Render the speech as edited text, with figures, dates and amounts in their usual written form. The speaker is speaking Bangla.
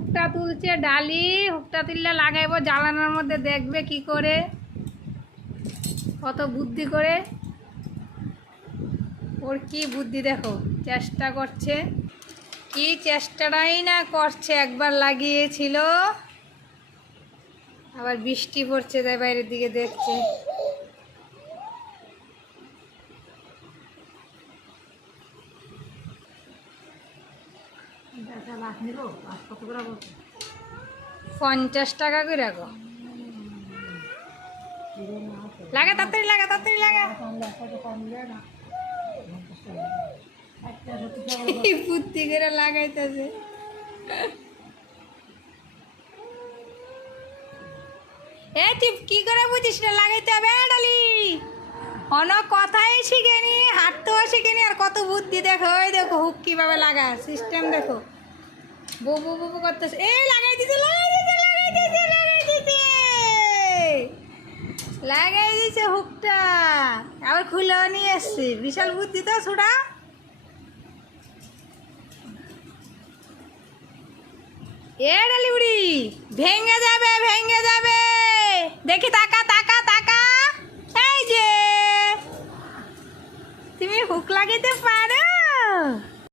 হুকটা তুলছে ডালি, হুকটা তুললে লাগাইবো জ্বালানোর মধ্যে, দেখবে কি করে, কত বুদ্ধি করে। ওর কি বুদ্ধি দেখো, চেষ্টা করছে, কি চেষ্টাটাই না করছে। একবার লাগিয়েছিল, আবার বৃষ্টি পড়ছে তাই বাইরের দিকে দেখছে। পঞ্চাশ টাকা করে রাখো, লাগা তাড়াতাড়ি লাগা, তাড়াতাড়ি লাগা। বুদ্ধি করে লাগাইতেছে। এ তুই কি করে বুঝিস না লাগাইতে হবে ডালি? অনেক কথাই শিখেনি, হাঁটতেও শিখেনি, আর কত বুদ্ধি দেখো। ওই দেখো হুক কিভাবে লাগা, সিস্টেম দেখো, বউ বউ বউ করতেছে। এই লাগাই দিতে, লাগাই দিতে, লাগাই দিতে, লাগাই দিতে, লাগাই দিছে হুকটা, আবার খুলেও নিয়ে এসছে। বিশাল বুদ্ধি তো ছোড়া। এ ডালি বুড়ি, ভেঙে যাবে, ভেঙে যাবে। দেখি তাকা, তাকা, তাকা। এই যে তুমি হুক লাগাইতে পারো।